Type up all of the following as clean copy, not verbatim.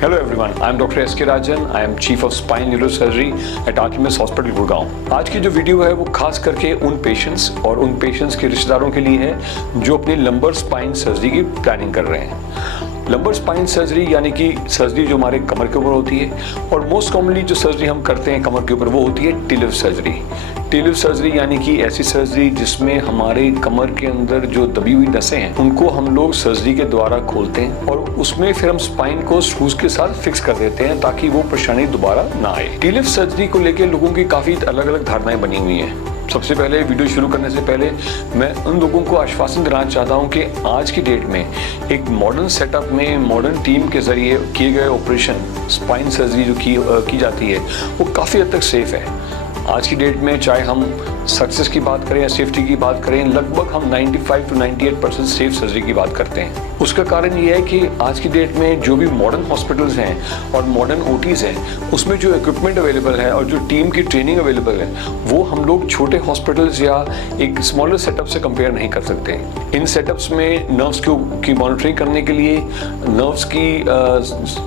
Hello everyone, I am Dr. S.K. Rajan. I am Chief of Spine Neurosurgery at Artemis Hospital, Gurgaon. आज की जो video है वो खास करके उन पेशेंट्स और उन पेशेंट्स के रिश्तेदारों के लिए है जो अपनी लंबर स्पाइन सर्जरी की प्लानिंग कर रहे हैं। लंबर स्पाइन सर्जरी यानी कि सर्जरी जो हमारे कमर के ऊपर होती है, और मोस्ट कॉमनली जो सर्जरी हम करते हैं कमर के ऊपर वो होती है T lift surgery. T lift surgery यानी कि ऐसी सर्जरी जिसमें हमारे कमर के अंदर जो दबी हुई नसें हैं उनको हम लोग सर्जरी के द्वारा खोलते हैं और उसमें फिर हम स्पाइन को स्क्रूज के साथ फिक्स कर देते हैं ताकि वो परेशानी दोबारा ना आए। टी लिफ्ट सर्जरी को लेकर लोगों की काफी अलग अलग धारणाएं बनी हुई हैं। सबसे पहले वीडियो शुरू करने से पहले मैं उन लोगों को आश्वासन दिलाना चाहता हूं कि आज की डेट में एक मॉडर्न सेटअप में मॉडर्न टीम के जरिए किए गए ऑपरेशन स्पाइन सर्जरी जो की जाती है वो काफ़ी हद तक सेफ है। आज की डेट में चाहे हम सक्सेस की बात करें या सेफ्टी की बात करें, लगभग हम 95 to 98% सेफ सर्जरी की बात करते हैं। उसका कारण ये है कि आज की डेट में जो भी मॉडर्न हॉस्पिटल्स हैं और मॉडर्न ओटीज़ हैं उसमें जो इक्विपमेंट अवेलेबल है और जो टीम की ट्रेनिंग अवेलेबल है वो हम लोग छोटे हॉस्पिटल्स या एक स्मॉलर सेटअप से कंपेयर नहीं कर सकते। इन सेटअप्स में नर्व्स की मॉनिटरिंग करने के लिए, नर्व्स की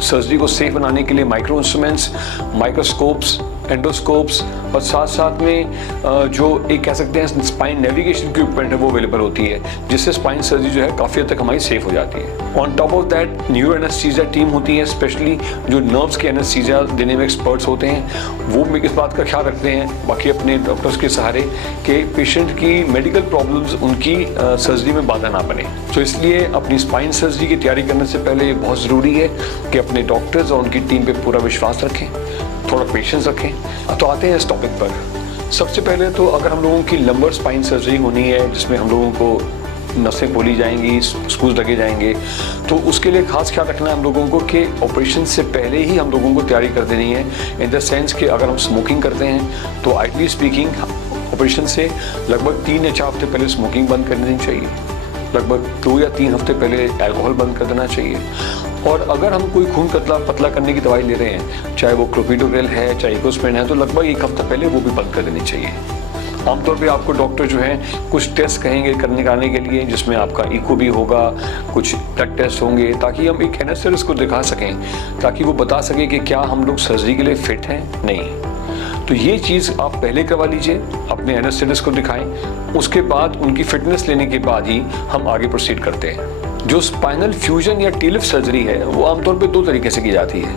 सर्जरी को सेफ बनाने के लिए माइक्रो इंस्ट्रूमेंट्स, माइक्रोस्कोप्स, एंडोस्कोप्स और साथ साथ में जो एक कह सकते हैं स्पाइन नेविगेशन इक्विपमेंट है वो अवेलेबल होती है, जिससे स्पाइन सर्जरी जो है काफ़ी हद तक हमारी सेफ हो जाती है। On top of that neuro anaesthesia team होती है, स्पेशली जो नर्व्स के एनेस्थीसिया देने में एक्सपर्ट्स होते हैं वो इस बात का ख्याल रखते हैं बाकी अपने डॉक्टर्स के सहारे कि पेशेंट की मेडिकल प्रॉब्लम्स उनकी सर्जरी में बाधा ना बने। तो इसलिए अपनी स्पाइन सर्जरी की तैयारी करने से पहले बहुत ज़रूरी है कि अपने डॉक्टर्स और उनकी टीम पर पूरा विश्वास रखें, थोड़ा पेशेंस रखें। तो आते हैं इस टॉपिक पर। सबसे पहले तो अगर हम लोगों की लंबर स्पाइन सर्जरी होनी है जिसमें हम लोगों को नसें खोली जाएंगी, स्क्रूज लगे जाएंगे, तो उसके लिए खास ख्याल रखना है हम लोगों को कि ऑपरेशन से पहले ही हम लोगों को तैयारी कर देनी है। इन द सेंस कि अगर हम स्मोकिंग करते हैं तो आइडली स्पीकिंग ऑपरेशन से लगभग 3 या 4 हफ्ते पहले स्मोकिंग बंद कर देनी चाहिए। लगभग 2 या 3 हफ्ते पहले अल्कोहल बंद कर देना चाहिए। और अगर हम कोई खून पतला करने की दवाई ले रहे हैं, चाहे वो क्लोपिडोग्रेल है चाहे इकोस्प्रिन है, तो लगभग 1 हफ्ता पहले वो भी बंद कर देनी चाहिए। आमतौर पे आपको डॉक्टर जो है कुछ टेस्ट कहेंगे कराने के लिए, जिसमें आपका इको भी होगा, कुछ ब्लड टेस्ट होंगे, ताकि हम एक एनेस्थेटिस्ट को दिखा सकें, ताकि वो बता सके कि क्या हम लोग सर्जरी के लिए फिट हैं नहीं। तो ये चीज़ आप पहले करवा लीजिए, अपने एनेस्थेटिस्ट को दिखाएं, उसके बाद उनकी फिटनेस लेने के बाद ही हम आगे प्रोसीड करते हैं। जो स्पाइनल फ्यूजन या टी लिफ्ट सर्जरी है वो आमतौर पे 2 तरीके से की जाती है,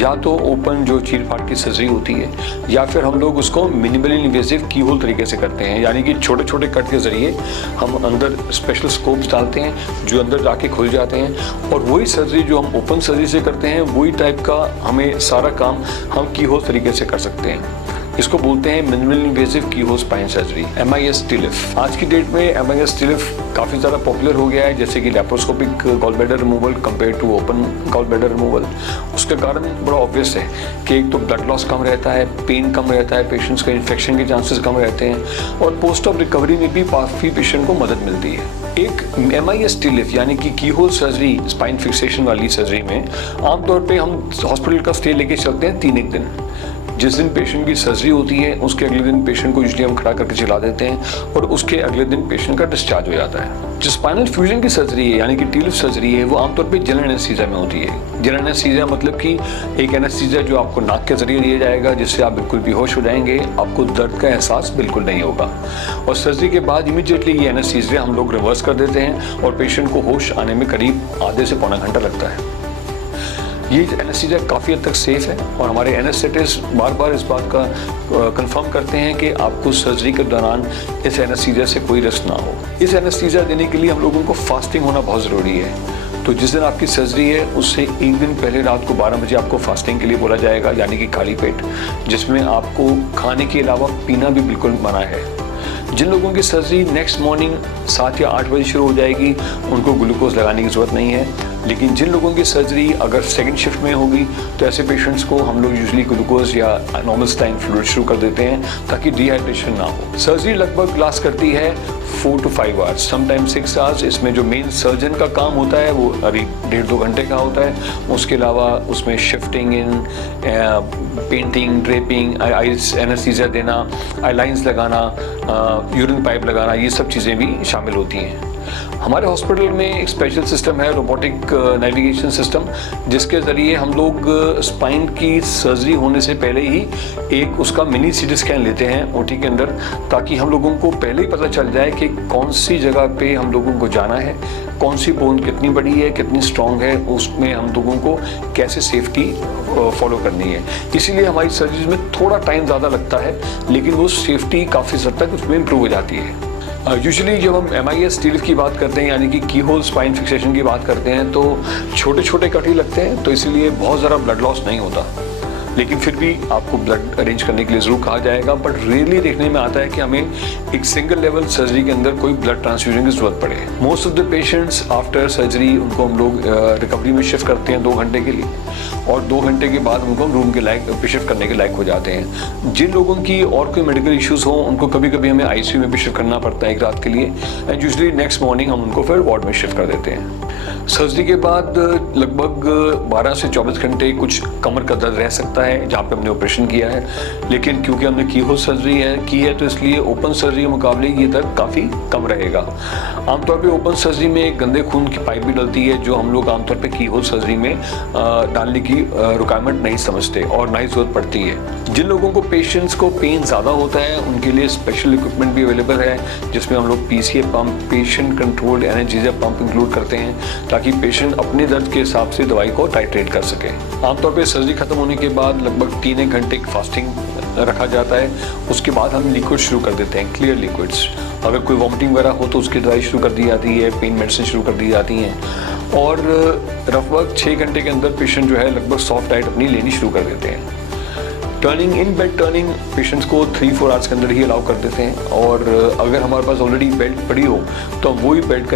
या तो ओपन जो चीर फाड़ की सर्जरी होती है, या फिर हम लोग उसको मिनिमली इन्वेसिव की होल तरीके से करते हैं, यानी कि छोटे छोटे कट के जरिए हम अंदर स्पेशल स्कोप्स डालते हैं जो अंदर जाके खुल जाते हैं, और वही सर्जरी जो हम ओपन सर्जरी से करते हैं वही टाइप का हमें सारा काम हम की होल तरीके से कर सकते हैं। इसको बोलते हैं minimal invasive keyhole spine surgery, MIS T lift. आज की डेट में MIS टी लिफ्ट काफ़ी ज़्यादा पॉपुलर हो गया है, जैसे कि laparoscopic gall bladder removal compare to open gall bladder removal. उसका कारण बड़ा ऑब्वियस है कि एक तो ब्लड लॉस कम रहता है, पेन कम रहता है, पेशेंट्स का इन्फेक्शन के चांसेस कम रहते हैं, और पोस्ट ऑफ रिकवरी में भी काफ़ी पेशेंट को मदद मिलती है। एक MIS टी लिफ्ट यानी कि होल सर्जरी, स्पाइन फिक्सेशन वाली सर्जरी में आमतौर पर हम हॉस्पिटल का स्टे लेके चलते हैं 3 दिन। जिस दिन पेशेंट की सर्जरी होती है उसके अगले दिन पेशेंट को यूजुअली हम खड़ा करके चला देते हैं और उसके अगले दिन पेशेंट का डिस्चार्ज हो जाता है। जो स्पाइनल फ्यूजन की सर्जरी है यानी कि टी लिफ्ट सर्जरी है वो आमतौर पे जनरल एनेस्थीसिया में होती है। जनरल एनेस्थीसिया मतलब कि एक एनेस्थीसिया जो आपको नाक के जरिए दिया जाएगा, जिससे आप बिल्कुल बेहोश हो जाएंगे, आपको दर्द का एहसास बिल्कुल नहीं होगा, और सर्जरी के बाद इमीडिएटली ये एनेस्थीसिया हम लोग रिवर्स कर देते हैं और पेशेंट को होश आने में करीब आधे से पौना घंटा लगता है। ये एनेस्थीसिया काफ़ी हद तक सेफ है और हमारे एनेस्थेटिस्ट बार बार इस बात का कंफर्म करते हैं कि आपको सर्जरी के दौरान इस एनेस्थीसिया से कोई रिस्क ना हो। इस एनेस्थीसिया देने के लिए हम लोगों को फास्टिंग होना बहुत ज़रूरी है। तो जिस दिन आपकी सर्जरी है उससे 1 दिन पहले रात को 12 बजे आपको फास्टिंग के लिए बोला जाएगा, यानी कि खाली पेट, जिसमें आपको खाने के अलावा पीना भी बिल्कुल मना है। जिन लोगों की सर्जरी नेक्स्ट मॉर्निंग 7 या 8 बजे शुरू हो जाएगी उनको ग्लूकोज लगाने की ज़रूरत नहीं है, लेकिन जिन लोगों की सर्जरी अगर सेकंड शिफ्ट में होगी तो ऐसे पेशेंट्स को हम लोग यूजुअली ग्लूकोज या नॉर्मल स्टाइन फ्लूइड शुरू कर देते हैं ताकि डिहाइड्रेशन ना हो। सर्जरी लगभग लास्ट करती है 4 to 5 आवर्स, समटाइम्स 6 आवर्स। इसमें जो मेन सर्जन का काम होता है वो अभी 1.5-2 घंटे का होता है। उसके अलावा उसमें shifting in, painting, draping, ice anaesthesia देना, आई लाइन्स लगाना, यूरिन पाइप लगाना, ये सब चीज़ें भी शामिल होती हैं। हमारे हॉस्पिटल में एक स्पेशल सिस्टम है, रोबोटिक नेविगेशन सिस्टम, जिसके ज़रिए हम लोग स्पाइन की सर्जरी होने से पहले ही एक उसका मिनी सीटी स्कैन लेते हैं ओटी के अंदर, ताकि हम लोगों को पहले ही पता चल जाए कि कौन सी जगह पे हम लोगों को जाना है, कौन सी बोन कितनी बड़ी है, कितनी स्ट्रॉन्ग है, उसमें हम लोगों को कैसे सेफ्टी फॉलो करनी है। इसीलिए हमारी सर्जरीज में थोड़ा टाइम ज़्यादा लगता है, लेकिन वो सेफ्टी काफ़ी हद तक उसमें इम्प्रूव हो जाती है। यूजुअली जब हम MIS टीलिफ की बात करते हैं, यानी कि की होल स्पाइन फिक्सेशन की बात करते हैं, तो छोटे छोटे कट ही लगते हैं, तो इसीलिए बहुत ज़्यादा ब्लड लॉस नहीं होता। लेकिन फिर भी आपको ब्लड अरेंज करने के लिए ज़रूर कहा जाएगा, बट रियरली देखने में आता है कि हमें एक सिंगल लेवल सर्जरी के अंदर कोई ब्लड ट्रांसफ्यूजन की ज़रूरत पड़े। Most of the patients after surgery उनको हम लोग रिकवरी में शिफ्ट करते हैं 2 घंटे के लिए, और 2 घंटे के बाद उनको रूम के लायक शिफ्ट करने के लायक हो जाते हैं। जिन लोगों की और कोई मेडिकल इश्यूज़ हों, उनको कभी कभी हमें ICU में भी शिफ्ट करना पड़ता है 1 रात के लिए, एंड यूजुअली नेक्स्ट मॉर्निंग हम उनको फिर वार्ड में शिफ्ट कर देते हैं। सर्जरी के बाद लगभग 12 से 24 घंटे कुछ कमर का दर्द रह सकता है जहाँ पे हमने ऑपरेशन किया है, लेकिन क्योंकि हमने की होल सर्जरी की है तो इसलिए ओपन सर्जरी के मुकाबले ये दर्द काफ़ी कम रहेगा। आमतौर पे ओपन सर्जरी में गंदे खून की पाइप भी डलती है, जो हम लोग आमतौर पे की होल सर्जरी में डालने की रिक्वायरमेंट नहीं समझते और ना ही ज़रूरत पड़ती है। जिन लोगों को पेशेंट्स को पेन ज़्यादा होता है, उनके लिए स्पेशल इक्विपमेंट भी अवेलेबल है, जिसमें हम लोग PCA pump, patient controlled anaesthesia pump include करते हैं, ताकि पेशेंट अपने दर्द के हिसाब से दवाई को टाइट्रेट कर सके। आमतौर पे सर्जरी खत्म होने के बाद लगभग 3-1 घंटे की फास्टिंग रखा जाता है। उसके बाद हम लिक्विड शुरू कर देते हैं, क्लियर लिक्विड्स। अगर कोई वॉमिटिंग वगैरह हो तो उसकी दवाई शुरू कर दी जाती है, पेन मेडिसिन शुरू कर दी जाती हैं, और लगभग 6 घंटे के अंदर पेशेंट जो है लगभग सॉफ्ट डाइट अपनी लेनी शुरू कर देते हैं। Turning in bed turning patients को 3-4 आवर्स के अंदर ही अलाउ कर देते हैं, और अगर हमारे पास ऑलरेडी बेल्ट पड़ी हो तो हम वही बेल्ट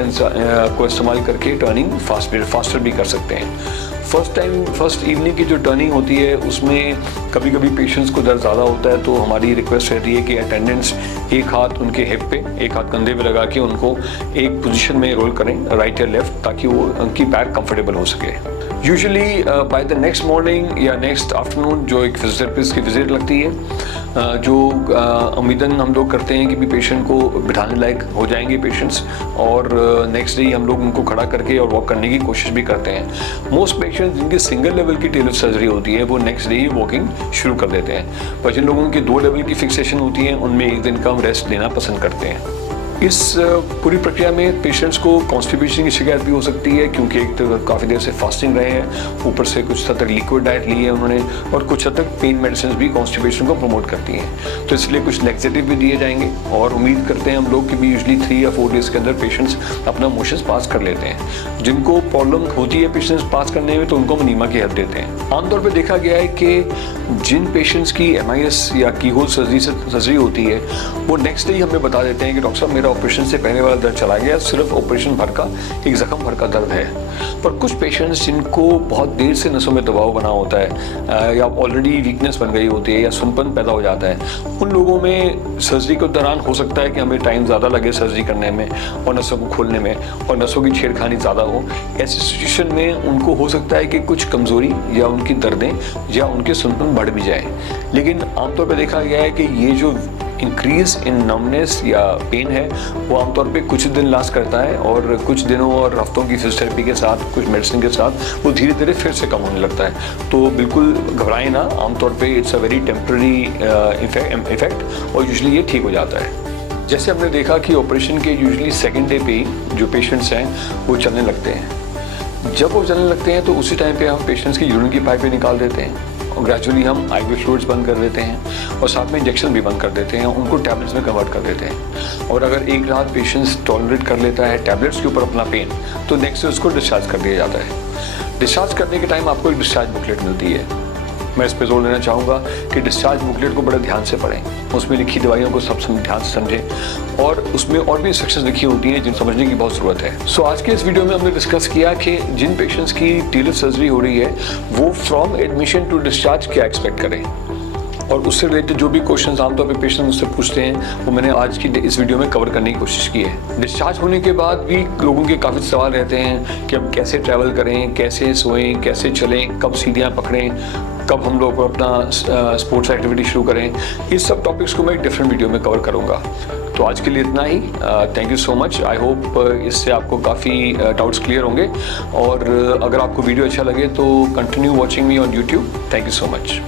को इस्तेमाल करके टर्निंग फास्टर भी कर सकते हैं। फर्स्ट इवनिंग की जो टर्निंग होती है उसमें कभी कभी पेशेंट्स को दर्द ज़्यादा होता है, तो हमारी रिक्वेस्ट रहती है कि अटेंडेंट्स एक हाथ उनके हिप पे, एक हाथ कंधे पे लगा के उनको एक पोजीशन में रोल करें, राइट या लेफ्ट, ताकि वो उनकी बैक कंफर्टेबल हो सके। Usually by the next morning या नेक्स्ट आफ्टरनून जो एक फिजियोथेरेपिस्ट की विजिट लगती है, जो उम्मीदन हम लोग करते हैं कि भी पेशेंट को बिठाने लायक हो जाएंगे पेशेंट्स, और नेक्स्ट डे हम लोग उनको खड़ा करके और वॉक करने की कोशिश भी करते हैं। मोस्ट पेशेंट्स जिनकी सिंगल लेवल की टेलर सर्जरी होती है वो नेक्स्ट डे ही वॉकिंग शुरू कर देते हैं, पर जिन लोगों की 2 लेवल की फिक्सेशन होती है उनमें 1 दिन का हम रेस्ट लेना पसंद करते हैं। इस पूरी प्रक्रिया में पेशेंट्स को कॉन्स्टिपेशन की शिकायत भी हो सकती है, क्योंकि एक तो काफ़ी देर से फास्टिंग रहे हैं, ऊपर से कुछ हद तक लिक्विड डाइट ली है उन्होंने, और कुछ हद तक पेन मेडिसिन भी कॉन्स्टिपेशन को प्रमोट करती हैं, तो इसलिए कुछ लैक्सेटिव भी दिए जाएंगे। और उम्मीद करते हैं हम लोग कि भी यूजली 3 या 4 डेज़ के अंदर पेशेंट्स अपना मोशंस पास कर लेते हैं। जिनको प्रॉब्लम होती है पेशेंट्स पास करने में, तो उनको हम नीमा की हेल्प देते हैं। आमतौर पर देखा गया है कि जिन पेशेंट्स की MIS या की होल सर्जरी होती है, वो नेक्स्ट डे हमें बता देते हैं कि डॉक्टर साहब मेरा ऑपरेशन से पहले वाला दर्द चला गया, सिर्फ ऑपरेशन भर का एक जख्म भर का दर्द है। पर कुछ पेशेंट्स जिनको बहुत देर से नसों में दबाव बना होता है, या ऑलरेडी वीकनेस बन गई होती है, या सुनपन पैदा हो जाता है, उन लोगों में सर्जरी के दौरान हो सकता है कि हमें टाइम ज़्यादा लगे सर्जरी करने में और नसों को खोलने में, और नसों की छेड़खानी ज़्यादा हो। ऐसी सिचुएशन में उनको हो सकता है कि कुछ कमज़ोरी या उनकी दर्दें या उनके सुनपन बढ़ भी जाए। लेकिन आमतौर पर देखा गया है कि ये जो इंक्रीज इन नमनेस या पेन है वो आमतौर पे कुछ दिन लास्ट करता है, और कुछ दिनों और हफ्तों की फिजियोथेरेपी के साथ, कुछ मेडिसिन के साथ वो धीरे धीरे फिर से कम होने लगता है। तो बिल्कुल घबराएं ना, आमतौर पे it's a very temporary effect, और यूजुअली ये ठीक हो जाता है। जैसे हमने देखा कि ऑपरेशन के यूजुअली 2nd डे पे जो पेशेंट्स हैं वो चलने लगते हैं। जब वो चलने लगते हैं तो उसी टाइम पे हम पेशेंट्स की यूरिन की पाइपें निकाल देते हैं, और ग्रेजुअली हम IV फ्लूइड्स बंद कर देते हैं, और साथ में इंजेक्शन भी बंद कर देते हैं, उनको टैबलेट्स में कन्वर्ट कर देते हैं। और अगर एक रात पेशेंट्स टॉलरेट कर लेता है टैबलेट्स के ऊपर अपना पेन, तो नेक्स्ट डे उसको डिस्चार्ज कर दिया जाता है। डिस्चार्ज करने के टाइम आपको एक डिस्चार्ज बुकलेट मिलती है। मैं इस पर जोर देना चाहूँगा कि डिस्चार्ज बुकलेट को बड़े ध्यान से पढ़ें, उसमें लिखी दवाइयों को सब ध्यान से समझें, और उसमें और भी इंस्ट्रक्शंस लिखी होती हैं जिन समझने की बहुत ज़रूरत है। सो आज के इस वीडियो में हमने डिस्कस किया कि जिन पेशेंट्स की टीलर सर्जरी हो रही है वो फ्रॉम एडमिशन टू डिस्चार्ज क्या एक्सपेक्ट करें, और उससे रिलेटेड जो भी क्वेश्चंस आमतौर पे पेशेंट मुझसे पूछते हैं वो मैंने आज की इस वीडियो में कवर करने की कोशिश की है। डिस्चार्ज होने के बाद भी लोगों के काफ़ी सवाल रहते हैं कि अब कैसे ट्रैवल करें, कैसे सोएं, कैसे चलें, कब सीढ़ियाँ पकड़ें, कब हम लोग अपना स्पोर्ट्स एक्टिविटी शुरू करें। इस सब टॉपिक्स को मैं एक डिफरेंट वीडियो में कवर करूँगा। तो आज के लिए इतना ही। Thank you so much. I hope इससे आपको काफ़ी डाउट्स क्लियर होंगे, और अगर आपको वीडियो अच्छा लगे तो continue watching me on YouTube. Thank you so much.